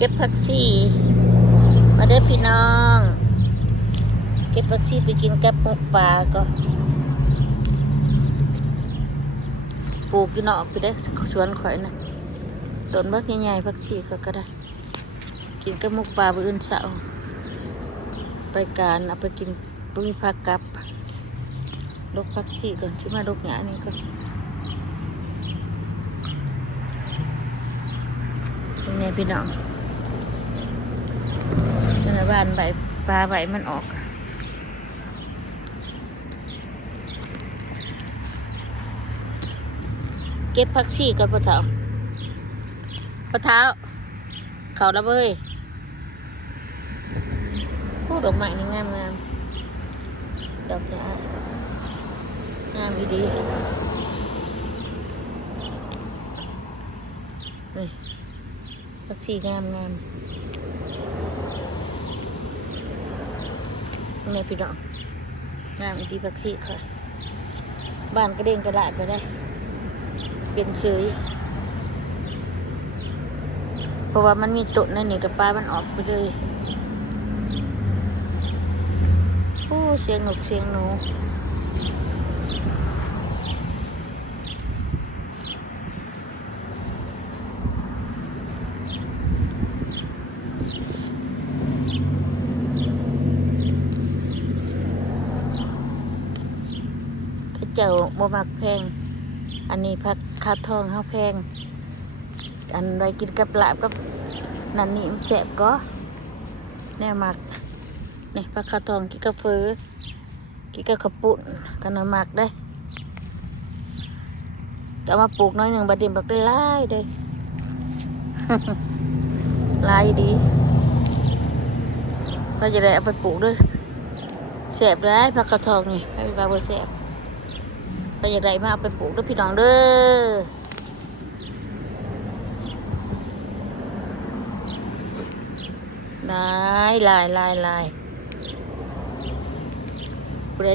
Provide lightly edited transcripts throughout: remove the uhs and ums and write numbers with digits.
เก็บผักชีมาเด้อพี่น้องเก็บผักชีไปกินกับหมกปลาก็ปลูกอยู่นอกไปได้สวนข่อยนะต้นบักใหญ่ๆผักชีก็ได้กินกับหมกปลามื้ออื่นเช้าไปการเอาไปกินบ่มีผักกลับลกผักชีก่อนสิมาลกหญ้านี่ก่อนเป็นไงพี่น้องสนบานใบปลาใบมันออกเก็บผักชีก่อนปะเท้าเขาแล้วเว้ยโอ้ดอกไม้นี่งามดอกหญ้างามดีนี่ผักชีงามนี่พี่น้องงามดีผักชีค่ะบ้านกระเด้งกระดาษไปได้เป็นเฉยเพราะว่ามันมีต้นนั่นนี่กับปลามันออกไปเลยโอ้เสียงนกเสียงหนูเขาเจ้าบ่มักแพงอันนี้ผักคาทองเขาแพงอันไว้กินกับลาบกับนั่นนี่มันแสบก็แน่มักนี่ผักคาทองกินกับเฟอกินกับข้าวปุ้นกันน่ะมักได้แต่มาปลูกน้อยหนึ่งบัดเดี๋ยวบักได้หลายเด้ หลายดีเราจะได้เอาไปปลูกด้วยแสบได้ผักกระทองนี่ไม่เป็นปลาบ่แสบเราจะได้มาเอาไปปลูกด้วยพี่น้องเด้อลายผู้ใด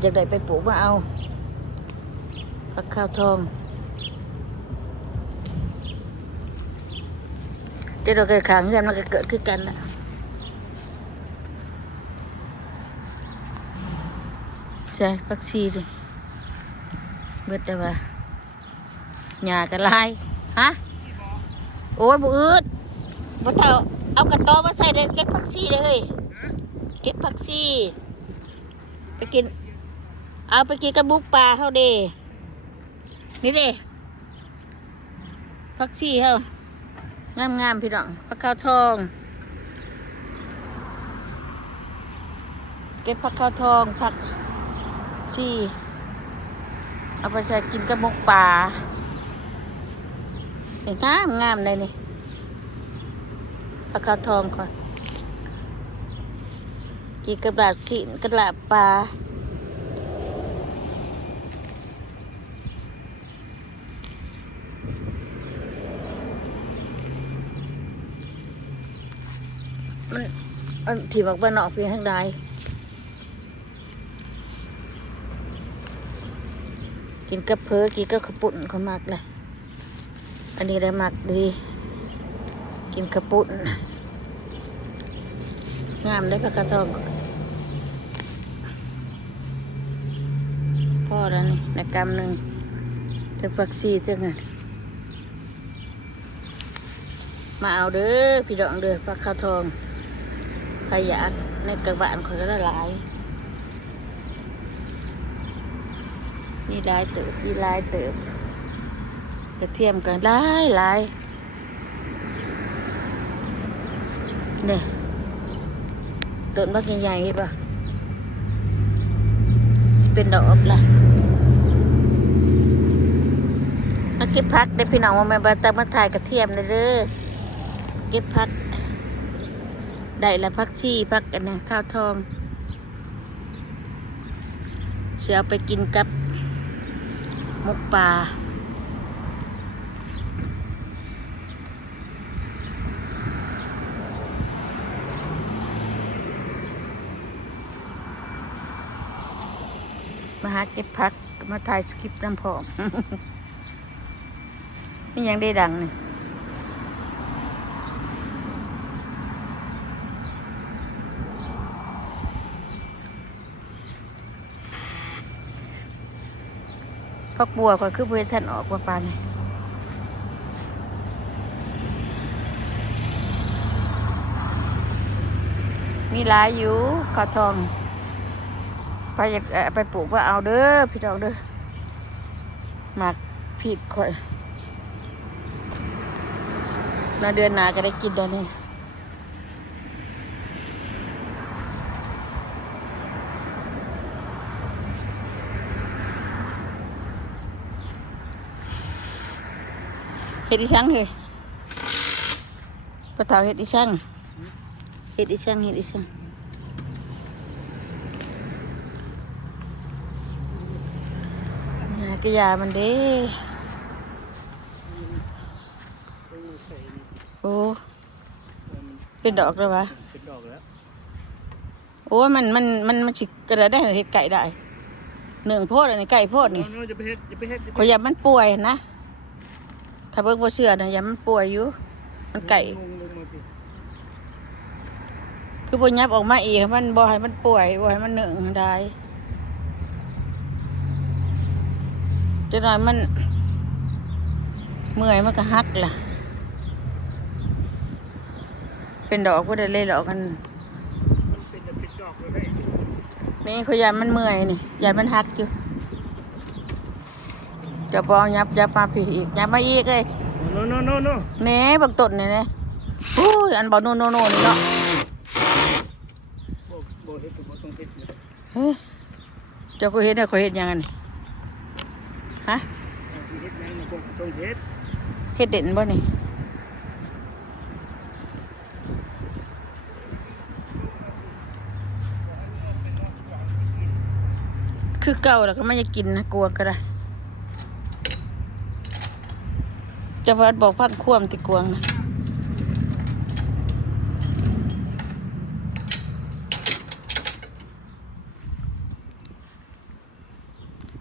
อยากได้ไปปลูกมาเอาผักข้าวทองเดี๋ยวเราเกิดขังกันมันก็เกิดขึ้นกันละใช่ผักชีเลยเบิดแต่ว่าหญ้ากันลายฮะโอ้ยบุอืดบ่เท่าเอากระต้อมาใส่เลยเก็บผักชีเลยเฮ้ยเก็บผักชีไปกินเอาไปกินกับบุกปลาเขาเด้นี่เด้ผักชีเขางามพี่น้องผักข้าวทองเก็บผักข้าวทองผักชีเอาไปใส่กินกับหมกปลางามเลยนี่ผักข้าวทองก่อนกินกับลาบชิ้นกับลาบปลามันที่บอกบ้านนอกเพียงข้างใดกินกับเพอกินกับข้าวปุ้นเขามากเลยอันนี้ได้มากดีกินข้าวปุ้นงามได้ผักกระทองพ่อแล้วนี่ในกำหนึ่งถึงผักชีจังไงมาเอาเด้อพี่ดองเด้อผักข้าวทองใครอยากในกระบะคนก็ละลายนี่ลายเติบกระเทียมกันหลายนี่ต้นบักใหญ่ๆเห็นปะจะเป็นดอกละมาเก็บพักได้พี่น้องมาแม่บ้านตามมาถ่ายกระเทียมเลยเด้อเก็บพักได้ละพักชีพักกันนะข้าวทองเสียเอาไปกินกับหมกปลามาหาเก็บพักมาถ่ายสคริปต์น้ำพองนี่ยังได้ดังนี่ พักบัวก็คือเพื่อนท่านออกว่าปานนี่มีหลายอยู่ข้าวทองไปอยากไปปลูกว่าเอาเด้อพี่น้องเด้อหมากผิดค่อยน่าเดือนหน้าก็ได้กินแล้วนี่เฮ็ดอีช่างเฮ้ยปะเฒ่าเฮ็ดอีช่างเฮ็ดอีช่างเฮ็ดอีช่างยากะยามันเด้โอ้เป็นดอกแล้ววะเป็นดอกแล้วโอ้มันสิกระได้เฮ็ดไก่ได้หนึ่งโพดอันนี้ไก่โพดนี่ จะไปเฮ็ดจะไปเฮ็ด ขอยอยากมันป่วยนะถ้าเบิ่งบ่เชื่อนะอยากมันป่วยอยู่มันไก่คือบ่ยับออกมาอีกมันบ่ให้มันป่วยบ่ให้มันหนึ่งได้จังหน่อยมันเมื่อยมันก็หักล่ะเป็นดอกบ่ได้เลยดอกกันนี่ขอยอยากมันเมื่อยนี่อยากมันหักอยู่จะบ่ยับมาพี่อีกยับมาอีกเอ้ยโนแหน่บักต้นนี่แหละโอ้ยอันบ่โนนี่เนาะบ่เฮ็ดบ่ต้องเฮ็ดเฮ้ยเจ้าก็เฮ็ดให้ข่อยเฮ็ดหยังอันนี้ฮะเฮ็ดยังก็ต้องเฮ็ดเฮ็ดเด่นบ่นี่คือเก่าแล้วก็ไม่อยากกินนะกลัวก็ได้จะพัดบอกพักคว่ำติกวงนะ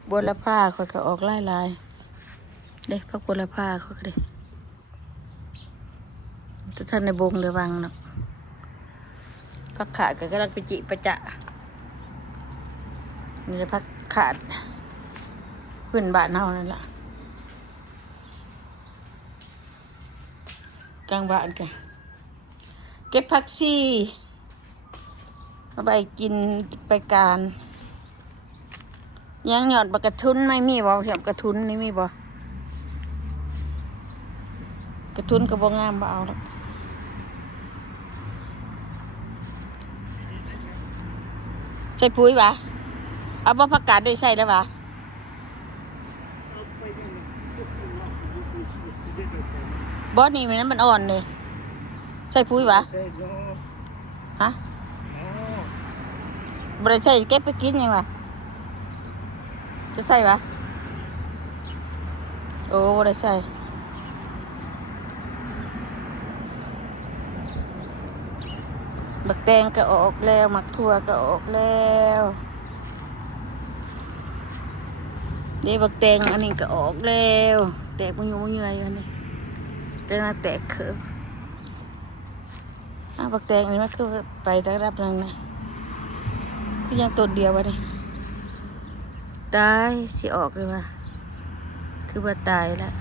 บัวละผ้าค่อยก็ออกลายเด้พักบัวละผ้าค่อยก็ได้จะท่านในบงเลยวังนะพักขาดก็กำลังไปจิประจะนี่จะพักขาดพื้นบ้านเฮานั่นล่ะกลางบ้านกันเก็บผักชีเอาไปกินไปการยังหยอดบักกระทุนไม่มีบ่เหี่ยมกระทุนนี่มีบ่กระทุนก็บ่งามบ่เอาแล้วใส่ปุ๋ยบ่เอาบ่ผักกาดได้ใส่แล้วบ่บ่นี่มันอ่อนเลยใส่ปุ๋ยบ่ฮะบ่ได้ใส่เก็บไปกินยังบ่จะใส่บ่โอ้บ่ได้ใส่บักแตงก็ออกแล้วหมักถั่วก็ออกแล้วเดี๋ยวบักแตงอันนี้ก็ออกแล้วแตกมุ้ยๆอยู่นี่แต่น่าแตกคือบักแตงอันนี้มันคือไประดับนึงนะคือยังต้นเดียววะนี่ตายสิออกเลยว่ะคือว่าตายแล้ว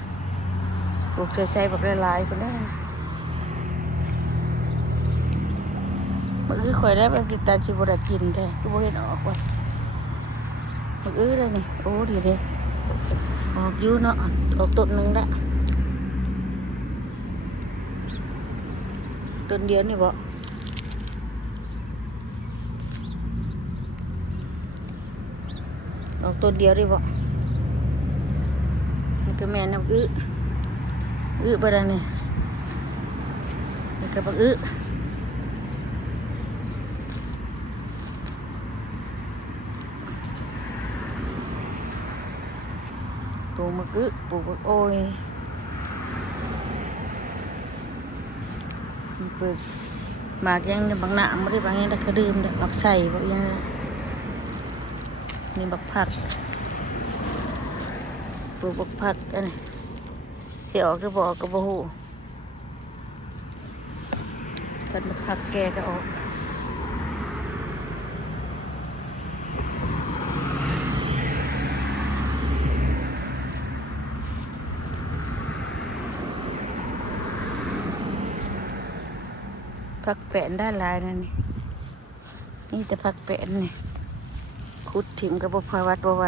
ปลูกใช้บักหลายๆคนได้มันคือข่อยได้แบบกินตาชิบระกินแต่คือบ่เห็นออกว่ะมันเลยนี่โอ้ดีเลยออกอยู่เนาะออกต้นนึงละต้นเดียวนี่บ่ออกต้นเดียวนี่บ่มันก็แม่นเอาบ่ได้นี่นี่ก็บักปลูกมะกึปลูกมะโอยปลูกหมากยังบางหน้าไม่ได้บางอย่างได้กระดื่มได้หมักใส่บางอย่างนี่บักผักปลูกบักผักอันนี้เสียออกจะบอกกระบอกหูกันบักผักแกก็ออก ผักแป้นด้านลายนั่นนี่แต่ผักแป้นนี่ขุดถิ่มกับบ่พอวัดบ่ไหว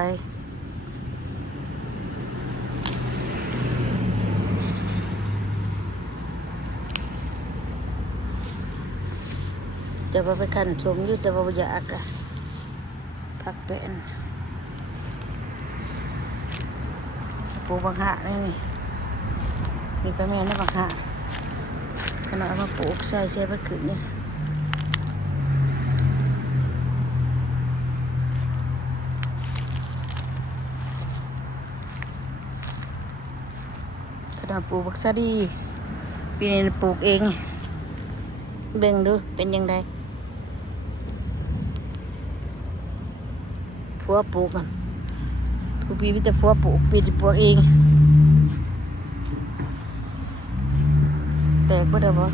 จะว่าไปขันชมอยู่แต่ว่าบ่อยากอะผักแป้นปลูกบักหะนี่ก็แม่นะบักหะขนาดเอามาปลูกใส่บัดขึ้นนี่ขนาดปลูกบักซาดีปีนี้ปลูกเองเบิ่งดูเป็นยังไงผัวปลูกมันกูปีมีแต่ผัวปลูกปีจะปลูกเองแตกบ่ได้บ่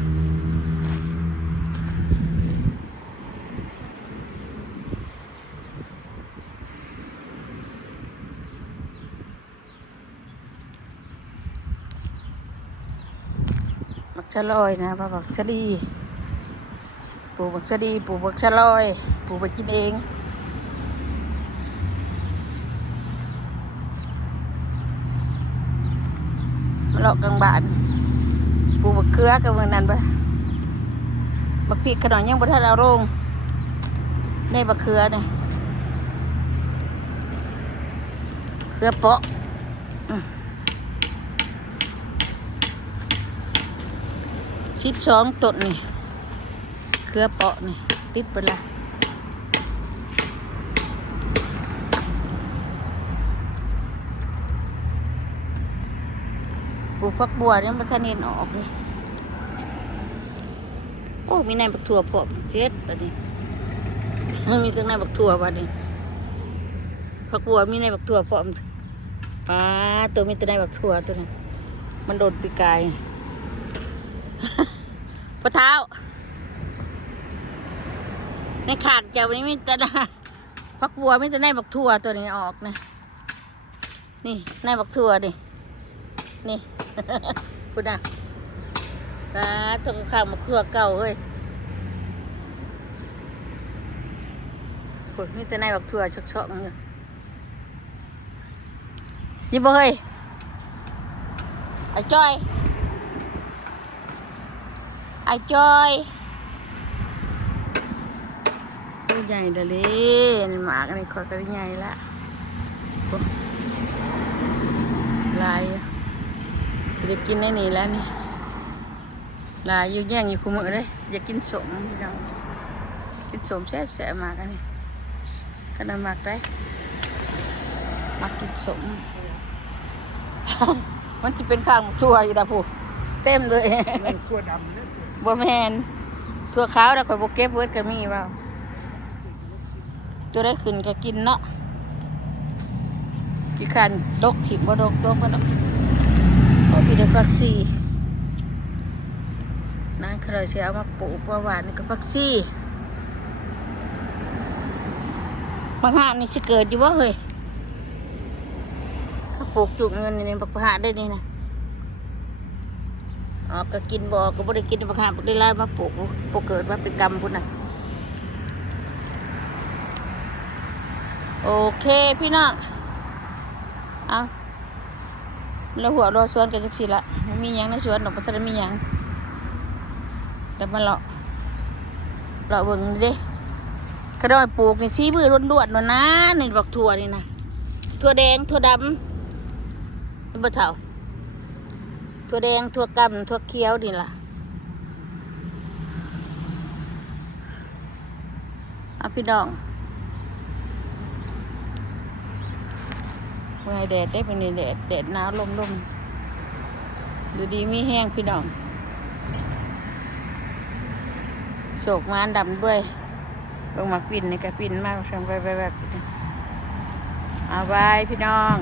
บักชะลอยนะบักชะลีปลูกบักชะลีปลูกบักชะลอยปลูกไปกินเองมาเลาะกลางบ้านปลูกบักเขือกับเมืองนั้นบ่บักพริกขนมยังบ่ทันเอาลงในบักเขือนี่เขือเปาะ12 ต้นนี่เขือเปาะนี่ติดเบิดละปลูกผักบัวนี่มันทันเห็นออกเลยโอ้มีนายบักถั่วพร้อมเจ็ดบัดนี้มีจังนายบักถั่วบัดนี้ผักบัวมีนายบักถั่วพร้อมตัวมีแต่นายบักถั่วตัวนี้มันโดนปีกายพอเท้าในขาดเจ้านี้มีแต่ผักบัวมีแต่นายบักถั่วตัวนี้ออกนะนี่นายบักถั่วดินี่คุณน่ะต้องข้าวมาคั่วเก่าเฮ้ยคุณนี่จะในบักถั่วช็อกๆอยู่นี่บ่เฮ้ยไอ้จ้อยตัวใหญ่เด้อเลยหมากนี่คอยก็ใหญ่ละลายสิได้กินได้นี่แล้วนี่ลายอยู่แย่งอยู่คู่มือเลยอยากกินสมพี่น้องกินสมแซ่บๆมากอันนี้ขนาดมากได้มากินสม มันจะเป็นข้างทั่วอยู่ดาผู้เต็มเลย ทั่วดำเนี่ย บ่แมนทั่วขาวแล้วข่อยบ่เก็บเบิดก็มีว่าตัวได้ขึ้นก็กินเนาะกี่คันดกถิ่มบ่ดกบ่ดกพอพี่ได้ผักชีนั่นเขาเลยเอามาปลูกว่าหวานนี่ก็ผักชีบางหานี่สิเกิดอยู่บ่เฮ้ยถ้าปลูกจุกเงินนี่บักหาได้นี่นะก็กินบ่ก็บ่ได้กินบักหาบ่ได้ไล่มาปลูกเกิดว่าเป็นกรรมพุ่นน่ะโอเคพี่น้องเอาแล้วหัวรอสวนกันจักสิละไม่มีหยังในสวนดอกบ่ทันได้มีหยังแต่มาเลาะเบิ่งดิกระดอยปลูกนี่สีมือล้วนๆเนาะนะนี่บักถั่วนี่นะถั่วแดงถั่วดำนี่บ่เท่าถั่วแดงถั่วกำถั่วเขียวนี่ล่ะเอาพี่น้องไงแดดได้เป็นนี่แดดหนาวลมดูดีมีแห้งพี่น้องโศกงานดำด้วยลงมาปิ่นนี่ก็ปิ่นมากทำไปแบบนี้เอาไว้พี่น้อง